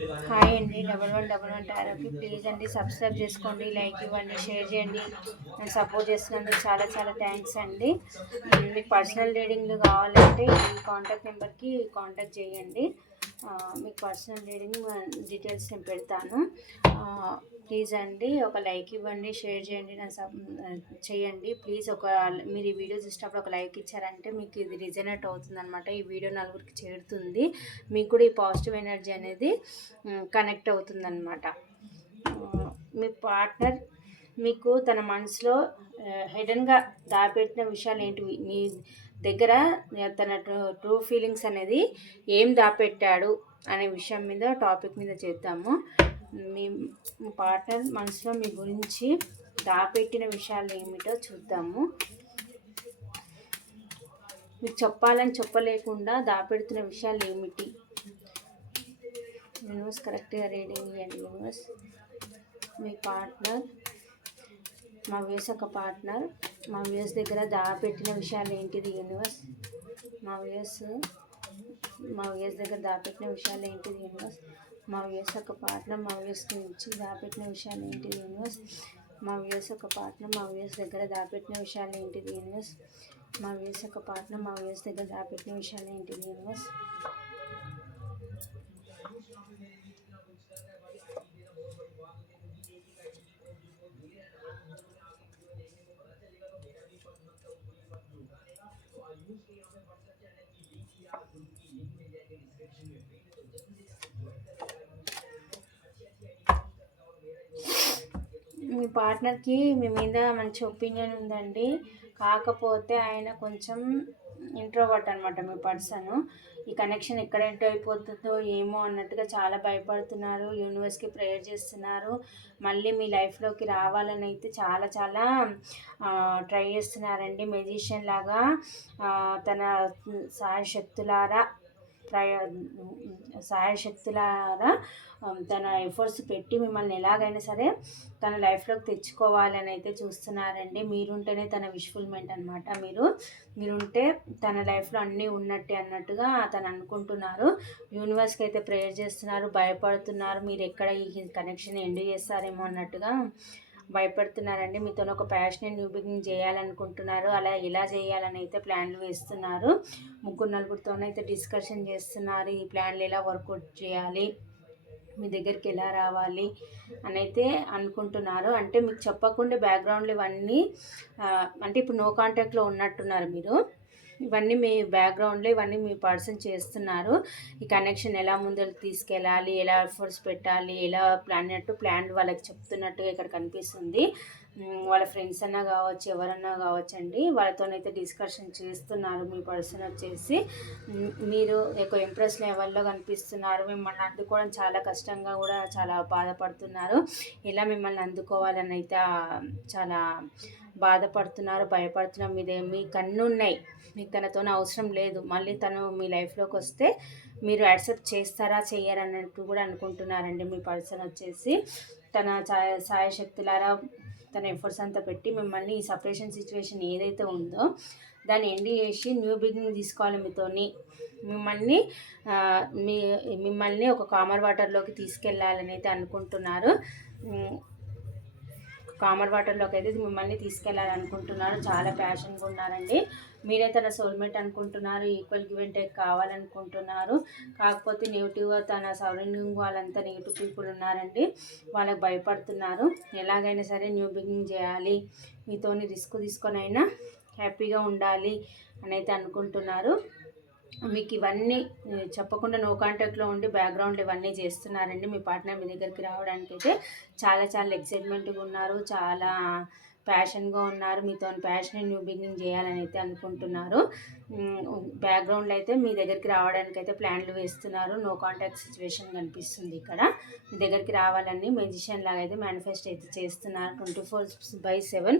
Hi అండి. 1111 టారోకి please అండి subscribe చేసుకోండి, లైక్ ఇవ్వండి, షేర్ చేయండి. నన్ను సపోర్ట్ చేస్తున్నందుకు చాలా చాలా థ్యాంక్స్ అండి. మీకు పర్సనల్ రీడింగ్లు కావాలంటే ఈ కాంటాక్ట్ నెంబర్కి కాంటాక్ట్ చేయండి. మీకు పర్సనల్ రీడింగ్ డీటెయిల్స్ నేను పెడతాను. ప్లీజ్ అండి ఒక లైక్ ఇవ్వండి, షేర్ చేయండి, చేయండి ప్లీజ్. మీరు ఈ వీడియో చూసినప్పుడు ఒక లైక్ ఇచ్చారంటే మీకు ఇది రిజనేట్ అవుతుంది అనమాట. ఈ వీడియో నలుగురికి చేరుతుంది, మీకు కూడా ఈ పాజిటివ్ ఎనర్జీ అనేది కనెక్ట్ అవుతుందన్నమాట. మీ పార్ట్నర్ మీకు తన మనసులో హిడెన్గా దాపెట్టిన విషయాలు ఏంటివి, మీ దగ్గర తన ట్రూ ఫీలింగ్స్ అనేది ఏం దాపెట్టాడు అనే విషయం మీద టాపిక్ మీద చేద్దాము. మీ పార్ట్నర్ మనసులో మీ గురించి దాపెట్టిన విషయాలు ఏమిటో చూద్దాము. మీకు చెప్పాలని చెప్పలేకుండా దాపెడుతున్న విషయాలు ఏమిటి? యూనివర్స్ కరెక్ట్గా రీడింగ్ ఇవ్వండి. యూనివర్స్, మీ పార్ట్నర్, మా వ్యూస్ ఒక పార్ట్నర్ మా వ్యూస్ దగ్గర దాపెట్టిన విషయాలు ఏంటిది? యూనివర్స్, మా వ్యూస్ దగ్గర దాపెట్టిన విషయాలు ఏంటిది? యూనివర్స్, మా వ్యూస్ ఒక పార్ట్నర్ మా వ్యూస్ నుంచి దాపెట్టిన విషయాలు ఏంటిది? యూనివర్స్, మా వ్యూస్ ఒక పార్ట్నర్ మా వ్యూస్ దగ్గర దాపెట్టిన విషయాలు ఏంటిది? యూనివర్స్, మా వ్యూస్ ఒక పార్ట్నర్ మా వ్యూస్ దగ్గర దాపెట్టిన విషయాలు ఏంటిది? యూనివర్స్. మీ పార్ట్నర్కి మీ మీద మంచి ఒపీనియన్ ఉందండి, కాకపోతే ఆయన కొంచెం ఇంట్రోవర్ట్ అనమాట. మీ పర్సన్ ఈ కనెక్షన్ ఎక్కడ ఎంటర్ అయిపోతుందో ఏమో అన్నట్టుగా చాలా భయపడుతున్నారు. యూనివర్స్కి ప్రేయర్ చేస్తున్నారు, మళ్ళీ మీ లైఫ్లోకి రావాలని అయితే చాలా చాలా ట్రై చేస్తున్నారండి. మెజిషియన్ లాగా తన సాయశక్తులారా తన ఎఫర్ట్స్ పెట్టి మిమ్మల్ని ఎలాగైనా సరే తన లైఫ్లోకి తెచ్చుకోవాలని అయితే చూస్తున్నారండి. మీరుంటేనే తన విష్ఫుల్మెంట్ అనమాట. మీరుంటే తన లైఫ్లో అన్నీ ఉన్నట్టే అన్నట్టుగా తను అనుకుంటున్నారు. యూనివర్స్కి అయితే ప్రేయర్ చేస్తున్నారు, భయపడుతున్నారు. మీరు ఎక్కడ ఈ కనెక్షన్ ఎండ్ చేస్తారేమో అన్నట్టుగా భయపడుతున్నారండి. మీతో ఒక ప్యాషనేట్ న్యూ బిగినింగ్ చేయాలనుకుంటున్నారు. అలా ఎలా చేయాలని అయితే ప్లాన్లు వేస్తున్నారు. నలుగురితోనైతే డిస్కషన్ చేస్తున్నారు. ఈ ప్లాన్లు ఎలా వర్కౌట్ చేయాలి, మీ దగ్గరికి ఎలా రావాలి అని అయితే అనుకుంటున్నారు. అంటే మీకు చెప్పకుండా బ్యాక్గ్రౌండ్లో ఇవన్నీ అంటే ఇప్పుడు నో కాంటాక్ట్లో ఉన్నట్టున్నారు మీరు. ఇవన్నీ మీ బ్యాక్గ్రౌండ్లో ఇవన్నీ మీ పర్సన్ చేస్తున్నారు. ఈ కనెక్షన్ ఎలా ముందుకు తీసుకెళ్ళాలి, ఎలా ఎఫర్ట్స్ పెట్టాలి, ఎలా ప్లాన్లు వాళ్ళకి చెప్తున్నట్టుగా ఇక్కడ కనిపిస్తుంది. వాళ్ళ ఫ్రెండ్స్ అన్నా కావచ్చు, ఎవరన్నా కావచ్చు అండి, వాళ్ళతోనైతే డిస్కషన్ చేస్తున్నారు. మీ పర్సన్ వచ్చేసి మీరు ఒక ఇంప్రెస్ లెవెల్లో కనిపిస్తున్నారు. మిమ్మల్ని అందుకోవడం చాలా కష్టంగా కూడా చాలా బాధపడుతున్నారు. ఇలా మిమ్మల్ని అందుకోవాలని అయితే చాలా బాధపడుతున్నారు, భయపడుతున్నారు. మీ కన్ను ఉన్నాయి, మీకు తనతో అవసరం లేదు. మళ్ళీ తను మీ లైఫ్లోకి వస్తే మీరు యాక్సెప్ట్ చేస్తారా చెయ్యరా అన్నట్టు కూడా అనుకుంటున్నారండి. మీ పర్సన్ వచ్చేసి తన సాయశక్తులారా తన ఎఫర్ట్స్ అంతా పెట్టి మిమ్మల్ని ఈ సపరేషన్ సిచ్యువేషన్ ఏదైతే ఉందో దాన్ని ఎండ్ చేసి న్యూ బిగినింగ్ తీసుకోవాలి మీతోని. మిమ్మల్ని ఒక కామర్ వాటర్లోకి తీసుకెళ్ళాలని అయితే అనుకుంటున్నారు. కామర్ వాటర్లోకి అయితే మిమ్మల్ని తీసుకెళ్ళాలనుకుంటున్నారు. చాలా ప్యాషన్గా ఉన్నారండి. మీరే తన సోల్మేట్ అనుకుంటున్నారు. ఈక్వల్ గివ్ అండ్ టేక్ కావాలనుకుంటున్నారు. కాకపోతే నెగిటివ్గా తన సరౌండింగ్ వాళ్ళంతా నెగిటివ్ పీపుల్ ఉన్నారండి. వాళ్ళకి భయపడుతున్నారు. ఎలాగైనా సరే న్యూ బిగినింగ్ చేయాలి, మీతోని రిస్క్ తీసుకొని అయినా హ్యాపీగా ఉండాలి అని అయితే అనుకుంటున్నారు. మీకు ఇవన్నీ చెప్పకుండా నో కాంటాక్ట్లో ఉండి బ్యాక్గ్రౌండ్లో ఇవన్నీ చేస్తున్నారండి. మీ పార్ట్నర్ మీ దగ్గరికి రావడానికి అయితే చాలా చాలా ఎక్సైట్మెంట్గా ఉన్నారు, చాలా ప్యాషన్గా ఉన్నారు. మీతో ప్యాషన్ న్యూ బిగినింగ్ చేయాలని అయితే అనుకుంటున్నారు. బ్యాక్గ్రౌండ్లో అయితే మీ దగ్గరికి రావడానికి అయితే ప్లాన్లు వేస్తున్నారు. నో కాంటాక్ట్ సిచ్యువేషన్ కనిపిస్తుంది ఇక్కడ. మీ దగ్గరికి రావాలని మెజిషియన్ లాగా అయితే మేనిఫెస్ట్ అయితే చేస్తున్నారు. 24/7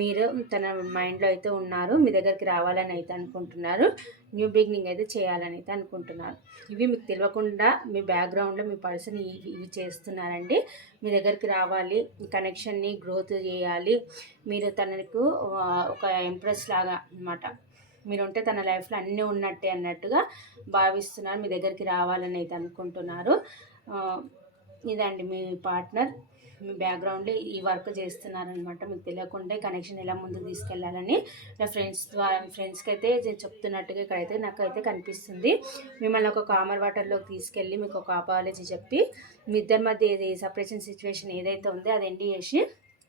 మీరు తన మైండ్లో అయితే ఉన్నారు. మీ దగ్గరికి రావాలని అయితే అనుకుంటున్నారు. న్యూ బిగినింగ్ అయితే చేయాలని అయితే అనుకుంటున్నారు. ఇవి మీకు తెలియకుండా మీ బ్యాక్గ్రౌండ్లో మీ పర్సన్ ఇవి చేస్తున్నారండి. మీ దగ్గరికి రావాలి, కనెక్షన్ని గ్రోత్ చేయాలి. మీరు తనకు ఒక ఇంప్రెస్ లాగా అన్నమాట. మీరుంటే తన లైఫ్లో అన్నీ ఉన్నట్టే అన్నట్టుగా భావిస్తున్నారు. మీ దగ్గరికి రావాలని అయితే అనుకుంటున్నారు. ఆ, ఇదండి మీ పార్ట్నర్ మీ బ్యాక్గ్రౌండ్లో ఈ వర్క్ చేస్తున్నారనమాట. మీకు తెలియకుండా కనెక్షన్ ఎలా ముందుకు తీసుకెళ్ళాలని నా ఫ్రెండ్స్కి అయితే చెప్తున్నట్టుగా ఇక్కడైతే నాకైతే కనిపిస్తుంది. మిమ్మల్ని ఒక కామర్ వాటర్లోకి తీసుకెళ్ళి మీకు ఒక అపాలజీ చెప్పి మీ ఇద్దరి మధ్య ఏది సపరేషన్ సిచ్యువేషన్ ఏదైతే ఉందో అది ఎండ్ చేసి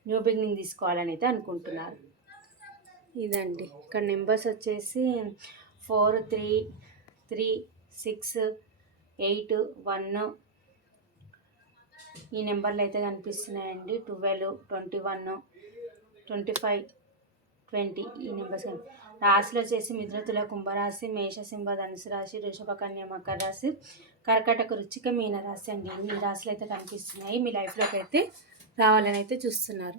న్యూ బిగినింగ్ తీసుకోవాలని అయితే అనుకుంటున్నారు. ఇదండి ఇక్కడ నెంబర్స్ వచ్చేసి 4 3 3 6 8 1 ఈ నెంబర్లు అయితే కనిపిస్తున్నాయండి. 12 21 25 20 ఈ నెంబర్స్. రాశిలో వచ్చేసి మిథున తుల కుంభరాశి, మేష సింహ ధనుసు రాశి, వృషభ కన్య మకర రాశి, కర్కటక వృశ్చిక మీన రాశి అండి. ఇన్ని రాశులు అయితే కనిపిస్తున్నాయి. మీ లైఫ్లోకి అయితే రావాలని అయితే చూస్తున్నారు.